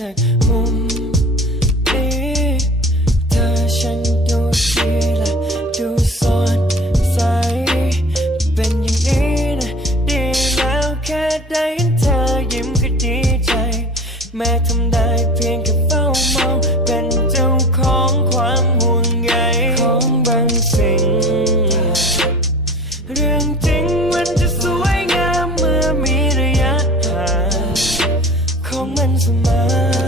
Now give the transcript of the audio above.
จมุมนี้เธอฉันดูดีละดูสดใส เป็นอย่างนี้นะดีแล้วแค่ได้เห็นเธอยิ้มก็ดีใจ แม้ทำได้เพียงแค่ friends mine.